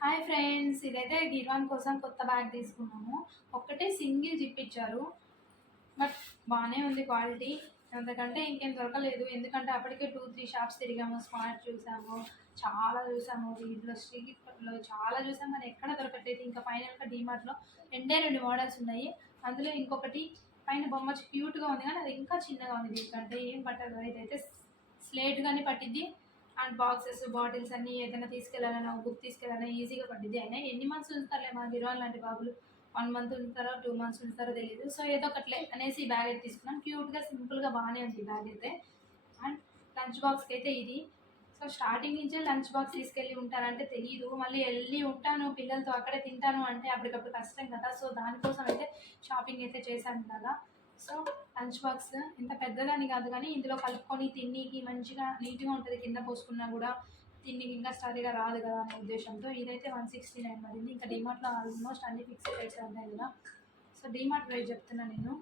Hi friends, ఇదైతే గిర్వాన్ కోసం కొత్త బ్యాగ్ తీసుకున్నాము. ఒక్కటే సింగిల్ జిప్ ఇచ్చారు, బట్ బాగానే ఉంది క్వాలిటీ. అంతకంటే ఇంకేం దొరకలేదు, ఎందుకంటే అప్పటికే 2-3 షాప్స్ తిరిగాము. స్మార్ట్ చూసాము, చాలా చూసాము, వీటిలో స్ట్రీట్లో చాలా చూసాము, కానీ ఎక్కడ దొరకట్లేదు. ఇంకా ఫైనల్గా డీమార్ట్లో 2 మోడల్స్ ఉన్నాయి. అందులో ఇంకొకటి పైన బొమ్మ క్యూట్గా ఉంది, కానీ అది ఇంకా చిన్నగా ఉంది. దీనికంటే ఏం పట్టదు. ఇదైతే స్లేట్ కానీ పట్టిద్ది, అండ్ బాక్సెస్ బాటిల్స్ అన్నీ ఏదైనా తీసుకెళ్ళాలన్నా, బుక్ తీసుకెళ్ళాలన్నా ఈజీగా పట్టిద్ది. అయినా ఎన్ని మంత్స్ ఉంచుతారులే మా గిర్వాన్ లాంటి బాబులు, 1 మంత్ ఉంచుతారో 2 మంత్స్ ఉంచుతారో తెలియదు. సో ఏదో ఒకట్లే అనేసి ఈ బ్యాగ్ అయితే తీసుకున్నాం. క్యూట్గా సింపుల్గా బాగానే ఉంది ఈ బ్యాగ్ అయితే. అండ్ లంచ్ బాక్స్కి అయితే ఇది. సో స్టార్టింగ్ నుంచే లంచ్ బాక్స్ తీసుకెళ్ళి ఉంటారంటే తెలియదు, మళ్ళీ వెళ్ళి ఉంటాను పిల్లలతో అక్కడే తింటాను అంటే అప్పటికప్పుడు కష్టం కదా. సో దానికోసం అయితే షాపింగ్ అయితే చేశాను కదా. సో లంచ్ బాక్స్ ఇంత పెద్దదని కాదు, కానీ ఇందులో కలుపుకొని తిన్నీకి మంచిగా నీట్గా ఉంటుంది. కింద పోసుకున్నా కూడా తిన్నీకి ఇంకా స్టడీగా రాదు కదా అనే ఉద్దేశంతో ఇదైతే 169 పడింది. ఇంకా డిమార్ట్లో ఆల్మోస్ట్ అన్ని ఫిక్స్డ్ రేట్స్ ఉంటాయి కదా. సో డిమార్ట్ ప్రైస్ చెప్తున్నా నేను.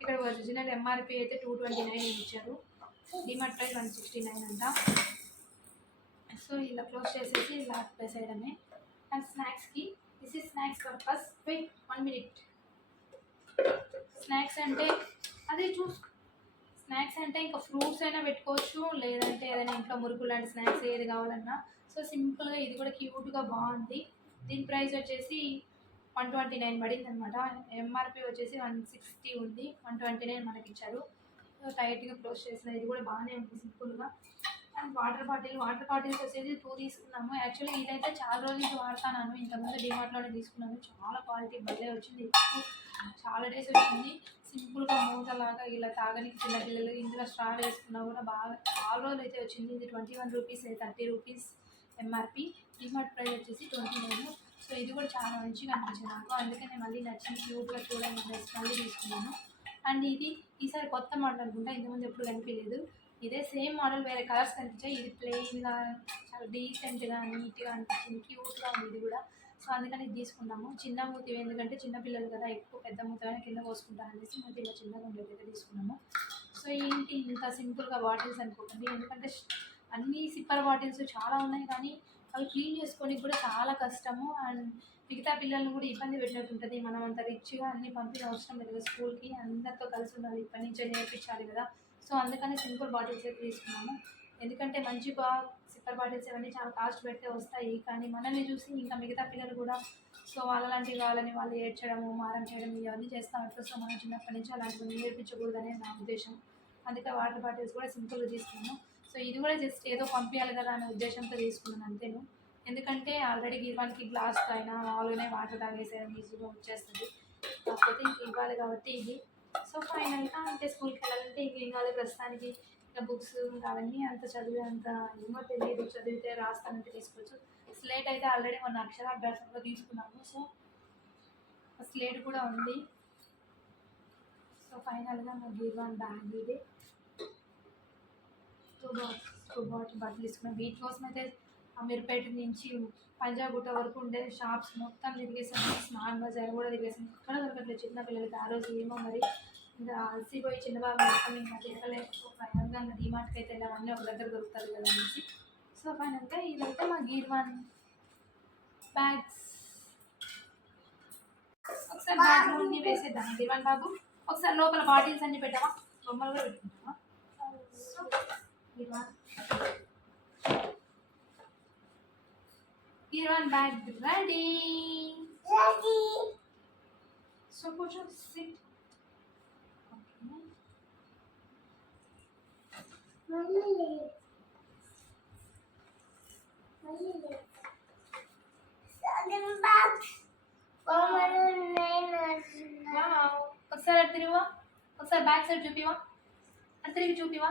ఇక్కడ ఒరిజినల్ ఎంఆర్పి అయితే 229 ఇచ్చారు, డిమార్ట్ ప్రైస్ 169 అంట. సో ఇలా క్లోజ్ చేసేసి ఇలా వేసేయడమే. అండ్ స్నాక్స్కి this is snacks purpose. Wait 1 minute. Snacks అంటే అదే స్నాక్స్ అంటే ఇంకా ఫ్రూట్స్ అయినా పెట్టుకోవచ్చు, లేదంటే ఏదైనా ఇంట్లో మురుకు లాంటి స్నాక్స్ ఏది కావాలన్నా. సో సింపుల్గా ఇది కూడా క్యూట్గా బాగుంది. దీని ప్రైస్ వచ్చేసి 129 పడింది అనమాట. ఎంఆర్పి వచ్చేసి 160 ఉంది, 129 మనకి ఇచ్చారు. సో టైట్గా క్లోజ్ చేసిన ఇది కూడా బాగానే ఉంది సింపుల్గా. అండ్ వాటర్ బాటిల్స్ వచ్చేసి 2 తీసుకున్నాము. యాక్చువల్లీ ఇదైతే చాలా రోజులు వాడతాను, ఇంతకుముందు డిమార్ట్లోనే తీసుకున్నాను. చాలా క్వాలిటీ భలే వచ్చింది, చాలా డేస్ వచ్చింది. సింపుల్గా మూతలాగా ఇలా తాగనికి చిన్నపిల్లలు ఇందులో స్ట్రా వేసుకున్నా కూడా బాగా చాలా రోజులు అయితే వచ్చింది. ఇది 21 rupees, 30 rupees MRP. DMart price వచ్చేసి 29. సో ఇది కూడా చాలా మంచిగా అనిపించింది నాకు, అందుకనే మళ్ళీ నచ్చింది, క్యూట్గా చూడండి మళ్ళీ తీసుకున్నాను. అండ్ ఇది ఈసారి కొత్త మోడల్ అనుకుంటా, ఇంతకుముందు ఎప్పుడు కనిపించలేదు. ఇదే సేమ్ మోడల్ వేరే కలర్స్ కనిపించాయి. ఇది ప్లెయిన్గా చాలా డీసెంట్గా నీట్గా అనిపించింది, క్యూట్గా ఉంది ఇది కూడా. సో అందుకని ఇది తీసుకున్నాము. చిన్న మూతి, ఎందుకంటే చిన్నపిల్లలు కదా, ఎక్కువ పెద్ద మూతగానే కింద పోసుకుంటారు అనేసి మూతి ఇలా చిన్నగా ఉండేది తీసుకున్నాము. సో ఏంటి ఇంత సింపుల్గా బాటిల్స్ అనుకోకండి, ఎందుకంటే అన్ని సిప్పర్ బాటిల్స్ చాలా ఉన్నాయి, కానీ అవి క్లీన్ చేసుకోనికి కూడా చాలా కష్టము. అండ్ మిగతా పిల్లల్ని కూడా ఇబ్బంది పెట్టినట్టు ఉంటుంది. మనం అంత రిచ్గా అన్ని పంపిన అవసరం లేదు, స్కూల్కి అందరితో కలిసి ఉండాలి, ఇప్పటి నుంచే నేర్పించాలి కదా. సో అందుకని సింపుల్ బాటిల్స్ అయితే తీసుకున్నాము. ఎందుకంటే మంచిగా సిప్పర్ బాటిల్స్ ఇవన్నీ చాలా కాస్ట్ పెడితే వస్తాయి, కానీ మనల్ని చూసి ఇంకా మిగతా పిల్లలు కూడా సో వాళ్ళలాంటివి కావాలని వాళ్ళు ఏడ్చడము, మారం చేయడం ఇవన్నీ చేస్తూ ఉంటారు. సో మనం చిన్నప్పటి నుంచి అలాంటివి నేర్పించకూడదనే నా ఉద్దేశం. అందుకే వాటర్ బాటిల్స్ కూడా సింపుల్గా తీసుకున్నాను. సో ఇది కూడా జస్ట్ ఏదో పంపించాలి కదా అనే ఉద్దేశంతో తీసుకున్నాను అంతేను. ఎందుకంటే ఆల్రెడీ గిర్వాన్కి గ్లాస్తో అయినా మామూలుగానే వాటర్ తాగేసేయడం ఈజీగా వచ్చేస్తుంది, కాకపోతే ఇంక ఇవ్వాలి కాబట్టి ఇది. సో ఫైనల్గా అంటే స్కూల్కి వెళ్ళాలంటే ఇంకేం కావాలి ప్రస్తుతానికి, ఇంకా బుక్స్ అవన్నీ అంత చదివే అంత ఏమో తెలియదు, చదివితే రాస్తానంటే తీసుకోవచ్చు. స్లేట్ అయితే ఆల్రెడీ మొన్న అక్షరాభ్యాసంలో తీసుకున్నాము, సో స్లేట్ కూడా ఉంది. సో ఫైనల్గా మా గిర్వాన్ బ్యాగ్ ఇది 2 బట్టలు తీసుకున్నాం. వీటి కోసం అయితే అమీర్పేట నుంచి పంజాగుట్ట వరకు ఉండే షాప్స్ మొత్తం తిరిగేసాము, స్మార్ట్ బజార్ కూడా తిరిగేసాము. ఎక్కడ దొరకట్లేదు చిన్న పిల్లలకి. ఆ రోజు ఏమో మరి ఇంకా అలసిపోయి చిన్నబాబు మొత్తం ఇంకా తిరగలేదు. ఫైనల్గా ఇంకా డిమార్ట్కి అయితే వెళ్ళామన్నీ ఒక దగ్గర దొరుకుతుంది కదా అనేసి. సో ఫైనల్గా ఇదైతే మా గిర్వాన్ బ్యాగ్స్. ఒకసారి బ్యాగ్లో అన్నీ వేసేద్దాం గిర్వాన్ బాబు. ఒకసారి లోపల బాటిల్స్ అన్నీ పెట్టామా, బొమ్మలు కూడా పెట్టుకుంటామా. So Girvan bag ready. So put your sit. Okay. Wow. ఒకసారి అటు తిరిగివా, ఒకసారి బ్యాక్ సైడ్ చూపివా, అటు తిరిగి చూపివా.